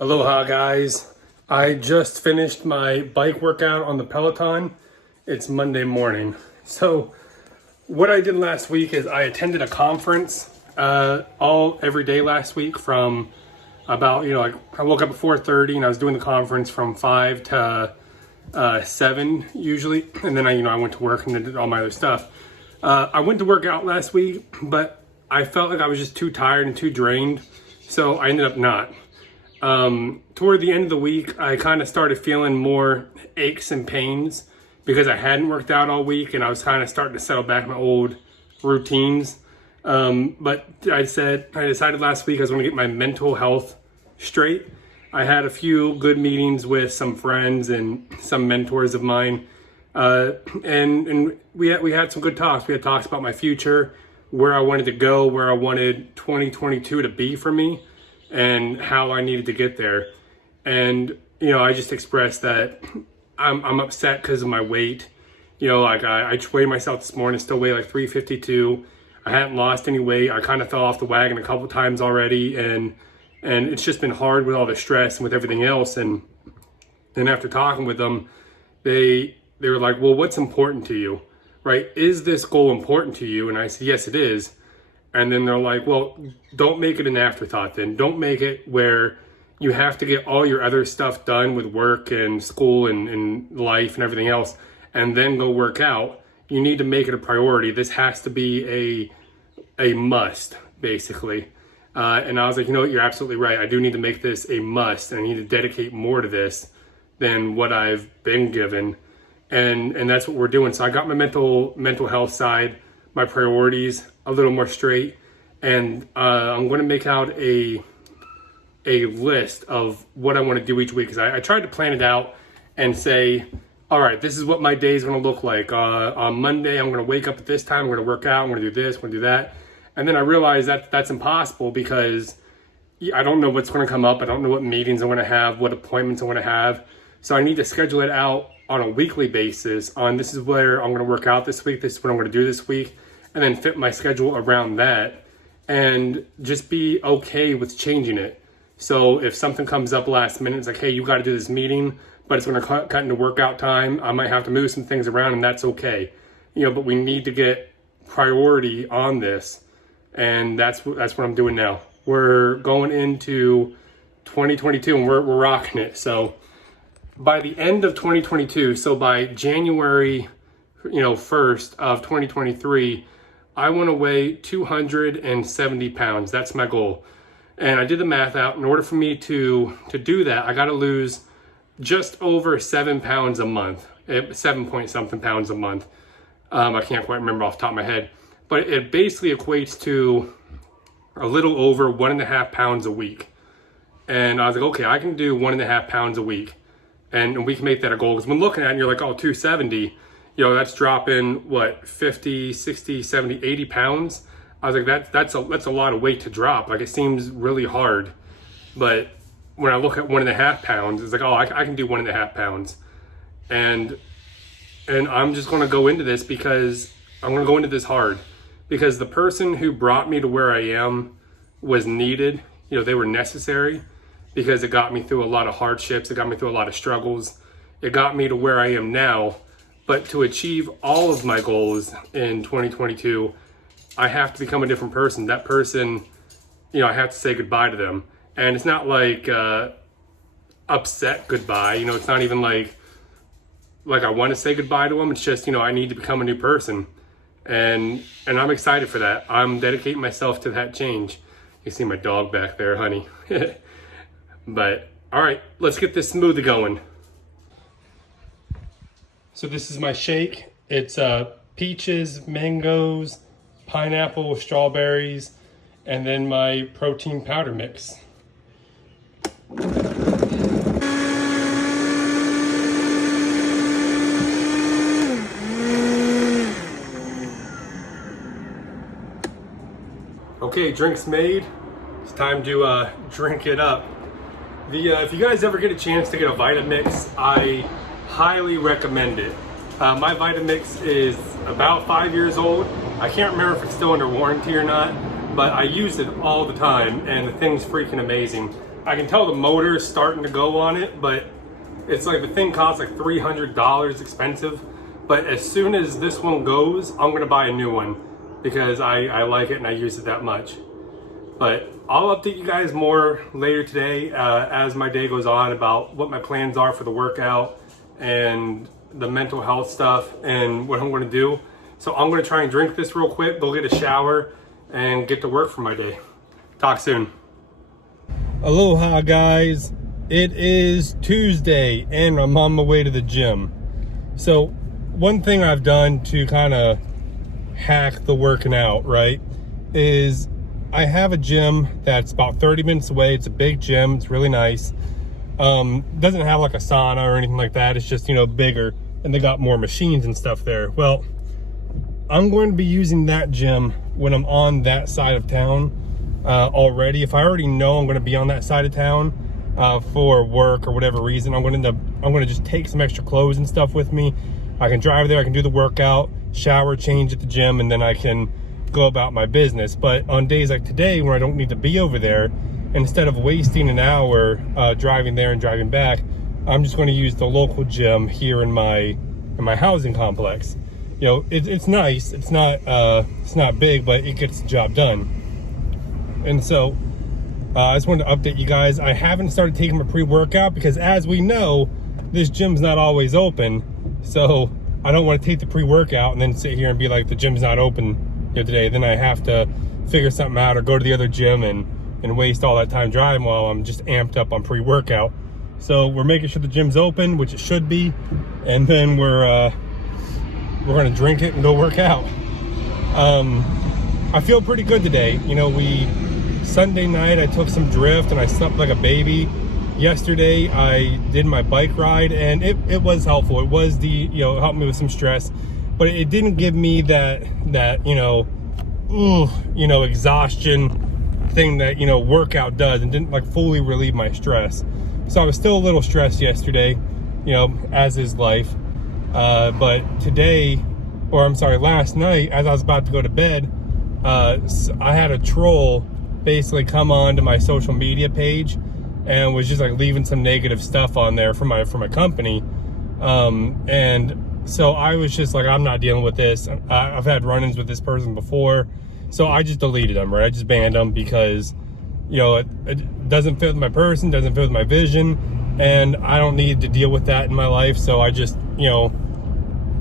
Aloha guys. I just finished my bike workout on the Peloton. It's Monday morning. So what I did last week is I attended a conference every day last week from about, I woke up at 4:30 and I was doing the conference from 5 to 7 usually. And then I went to work and did all my other stuff. I went to work out last week, but I felt like I was just too tired and too drained. So I ended up not. Toward the end of the week, I kind of started feeling more aches and pains because I hadn't worked out all week and I was kind of starting to settle back in my old routines. But I decided last week I was going to get my mental health straight. I had a few good meetings with some friends and some mentors of mine. And we had some good talks. We had talks about my future, where I wanted to go, where I wanted 2022 to be for me, and how I needed to get there. And, I just expressed that I'm upset because of my weight. I weighed myself this morning, still weigh like 352. I hadn't lost any weight. I kind of fell off the wagon a couple times already. And it's just been hard with all the stress and with everything else. And then after talking with them, they were like, well, what's important to you, right? Is this goal important to you? And I said, yes, it is. And then they're like, well, don't make it an afterthought then. Don't make it where you have to get all your other stuff done with work and school and life and everything else and then go work out. You need to make it a priority. This has to be a must, basically. And I was like, you're absolutely right. I do need to make this a must, and I need to dedicate more to this than what I've been given. And that's what we're doing. So I got my mental health side, my priorities a little more straight, and I'm going to make out a list of what I want to do each week, because I tried to plan it out and say, all right, this is what my day is going to look like. On Monday, I'm going to wake up at this time, I'm going to work out, I'm going to do this, I'm going to do that. And then I realized that that's impossible because I don't know what's going to come up. I don't know what meetings I'm going to have, what appointments I'm going to have. So I need to schedule it out on a weekly basis on this is where I'm going to work out this week, this is what I'm going to do this week, and then fit my schedule around that and just be okay with changing it. So if something comes up last minute, it's like, hey, you got to do this meeting, but it's going to cut into workout time. I might have to move some things around, and that's okay. But we need to get priority on this, and that's what I'm doing now. We're going into 2022, and we're rocking it. So by the end of 2022, so by January 1st of 2023, I want to weigh 270 pounds. That's my goal. And I did the math out. In order for me to do that, I got to lose just over 7 pounds a month, 7 point something pounds a month. I can't quite remember off the top of my head, but it basically equates to a little over 1.5 pounds a week. And I was like, okay, I can do 1.5 pounds a week. And we can make that a goal. Because when looking at it, you're like, oh, 270, that's dropping, 50, 60, 70, 80 pounds. I was like, that's a lot of weight to drop. Like, it seems really hard. But when I look at 1.5 pounds, it's like, oh, I can do 1.5 pounds. And I'm just going to go into this because I'm going to go into this hard. Because the person who brought me to where I am was needed. They were necessary. Because it got me through a lot of hardships. It got me through a lot of struggles. It got me to where I am now. But to achieve all of my goals in 2022, I have to become a different person. That person, I have to say goodbye to them. And it's not like upset goodbye. It's not even like I want to say goodbye to them. It's just, I need to become a new person. And I'm excited for that. I'm dedicating myself to that change. You see my dog back there, honey. But, all right, let's get this smoothie going. So this is my shake. It's peaches, mangoes, pineapple with strawberries, and then my protein powder mix. Okay, drink's made. It's time to drink it up. If you guys ever get a chance to get a Vitamix, I highly recommend it. My Vitamix is about 5 years old. I can't remember if it's still under warranty or not, but I use it all the time and the thing's freaking amazing. I can tell the motor is starting to go on it, but it's like the thing costs like $300, expensive. But as soon as this one goes, I'm gonna buy a new one because I like it and I use it that much. But I'll update you guys more later today as my day goes on about what my plans are for the workout and the mental health stuff and what I'm gonna do. So I'm gonna try and drink this real quick, go get a shower, and get to work for my day. Talk soon. Aloha guys, it is Tuesday and I'm on my way to the gym. So one thing I've done to kind of hack the working out, right, is I have a gym that's about 30 minutes away. It's a big gym, it's really nice. Doesn't have like a sauna or anything like that. It's just, you know, bigger and they got more machines and stuff there. Well, I'm going to be using that gym when I'm on that side of town already. If I already know I'm going to be on that side of town for work or whatever reason, I'm going to just take some extra clothes and stuff with me. I can drive there, I can do the workout, shower, change at the gym, and then I can go about my business. But on days like today where I don't need to be over there, instead of wasting an hour driving there and driving back, I'm just going to use the local gym here in my housing complex. You know, it's nice. It's not big, but it gets the job done. And so I just wanted to update you guys. I haven't started taking my pre-workout because, as we know, this gym's not always open. So I don't want to take the pre-workout and then sit here and be like, the gym's not open today. Then I have to figure something out or go to the other gym and waste all that time driving while I'm just amped up on pre-workout. So we're making sure the gym's open, which it should be, and then we're gonna drink it and go work out. I feel pretty good today. You know, Sunday night I took some drift and I slept like a baby. Yesterday I did my bike ride and it was helpful. It was it helped me with some stress, but it didn't give me that exhaustion thing that workout does, and didn't like fully relieve my stress. So I was still a little stressed yesterday, as is life. But last night, as I was about to go to bed, I had a troll basically come on to my social media page and was just like leaving some negative stuff on there for my company. And so I was just like, I'm not dealing with this. I've had run-ins with this person before. So I just deleted them, right? I just banned them because, it doesn't fit with my person, doesn't fit with my vision, and I don't need to deal with that in my life. So I just,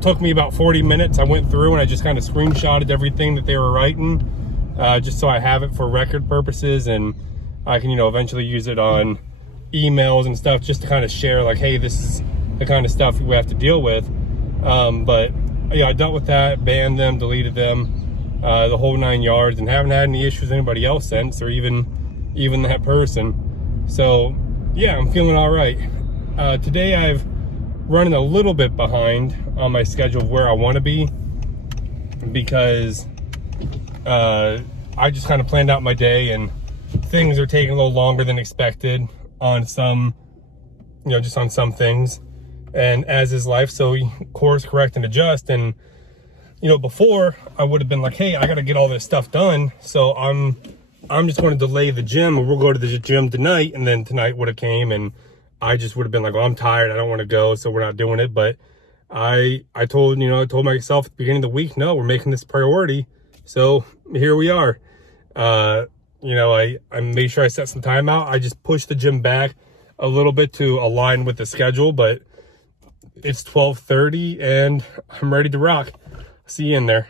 took me about 40 minutes. I went through and I just kind of screenshotted everything that they were writing, just so I have it for record purposes, and I can, eventually use it on emails and stuff, just to kind of share like, hey, this is the kind of stuff we have to deal with. But yeah, I dealt with that, banned them, deleted them, the whole 9 yards, and haven't had any issues with anybody else since, or even that person. So yeah, I'm feeling all right. Today I've running a little bit behind on my schedule of where I want to be, because I just kind of planned out my day and things are taking a little longer than expected on some, just on some things, and as is life. So we course correct and adjust. And before I would have been like, hey, I got to get all this stuff done, so I'm just going to delay the gym, or we'll go to the gym tonight. And then tonight would have came and I just would have been like, well, I'm tired, I don't want to go, so we're not doing it. But I told myself at the beginning of the week, no, we're making this a priority. So here we are. I made sure I set some time out. I just pushed the gym back a little bit to align with the schedule, but it's 12:30 and I'm ready to rock. See you in there.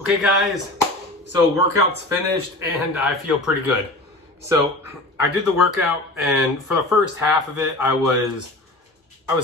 Okay guys, so workout's finished and I feel pretty good. So I did the workout, and for the first half of it, I was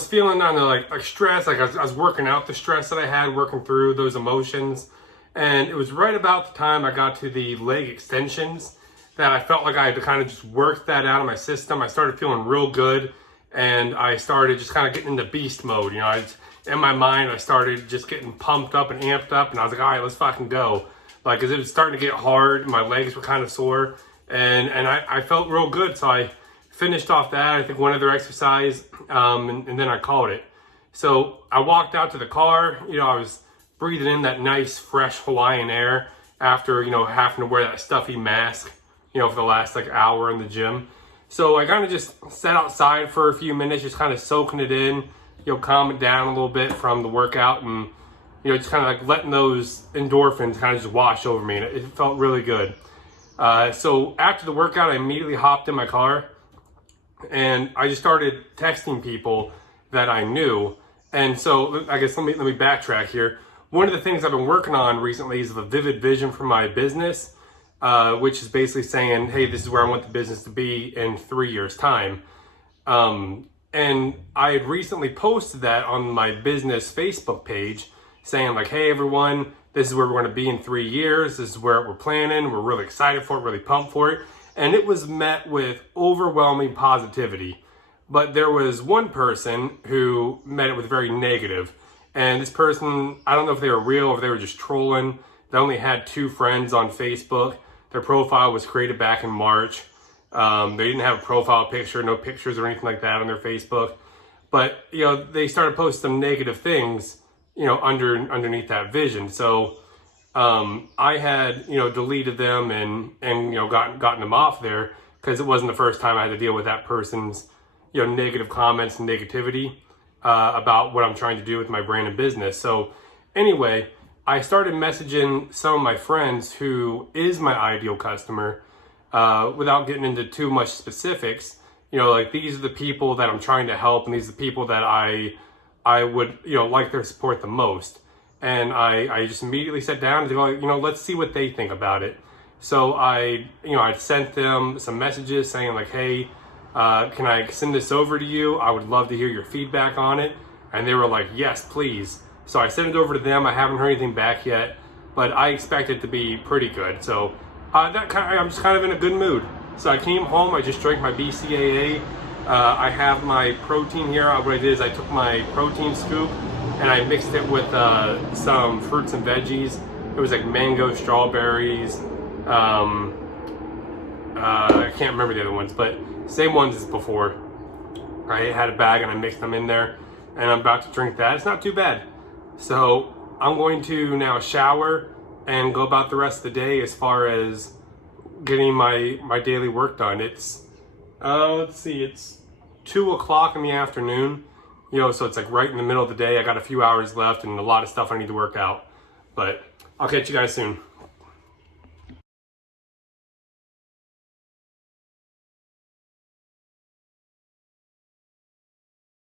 feeling on the like stress, like I was working out the stress that I had, working through those emotions. And it was right about the time I got to the leg extensions that I felt like I had to kind of just work that out of my system. I started feeling real good, and I started just kind of getting into beast mode. You know, in my mind, I started just getting pumped up and amped up, and I was like, all right, let's fucking go. Like, cause it was starting to get hard, my legs were kind of sore, and I felt real good. So I finished off that, I think one other exercise, and then I called it. So I walked out to the car, you know, I was breathing in that nice, fresh Hawaiian air after, you know, having to wear that stuffy mask, you know, for the last like hour in the gym. So I kind of just sat outside for a few minutes, just kind of soaking it in, you know, calm it down a little bit from the workout, and, you know, just kind of like letting those endorphins kind of just wash over me, and it felt really good. So after the workout, I immediately hopped in my car, and I just started texting people that I knew. And so I guess let me backtrack here. One of the things I've been working on recently is the vivid vision for my business, which is basically saying, hey, this is where I want the business to be in 3 years' time. And I had recently posted that on my business Facebook page, saying like, hey everyone, this is where we're going to be in 3 years. This is where we're planning. We're really excited for it, really pumped for it. And it was met with overwhelming positivity. But there was one person who met it with very negative. And this person, I don't know if they were real or if they were just trolling. They only had 2 friends on Facebook. Their profile was created back in March. They didn't have a profile picture, no pictures or anything like that on their Facebook. But, you know, they started posting some negative things, you know, underneath that vision. So I had, you know, deleted them and you know, gotten them off there, because it wasn't the first time I had to deal with that person's, you know, negative comments and negativity about what I'm trying to do with my brand and business. So anyway, I started messaging some of my friends who is my ideal customer, without getting into too much specifics. You know, like, these are the people that I'm trying to help, and these are the people that I would, you know, like their support the most. And I just immediately sat down and go, you know, let's see what they think about it. So I sent them some messages saying like, hey, can I send this over to you? I would love to hear your feedback on it. And they were like, yes, please. So I sent it over to them. I haven't heard anything back yet, but I expect it to be pretty good. So I'm just kind of in a good mood. So I came home, I just drank my BCAA. I have my protein here. What I did is I took my protein scoop and I mixed it with some fruits and veggies. It was like mango, strawberries. I can't remember the other ones, but same ones as before. I had a bag and I mixed them in there, and I'm about to drink that. It's not too bad. So I'm going to now shower and go about the rest of the day as far as getting my daily work done. It's let's see, it's 2 o'clock in the afternoon, you know, so it's like right in the middle of the day. I got a few hours left and a lot of stuff I need to work out, but I'll catch you guys soon.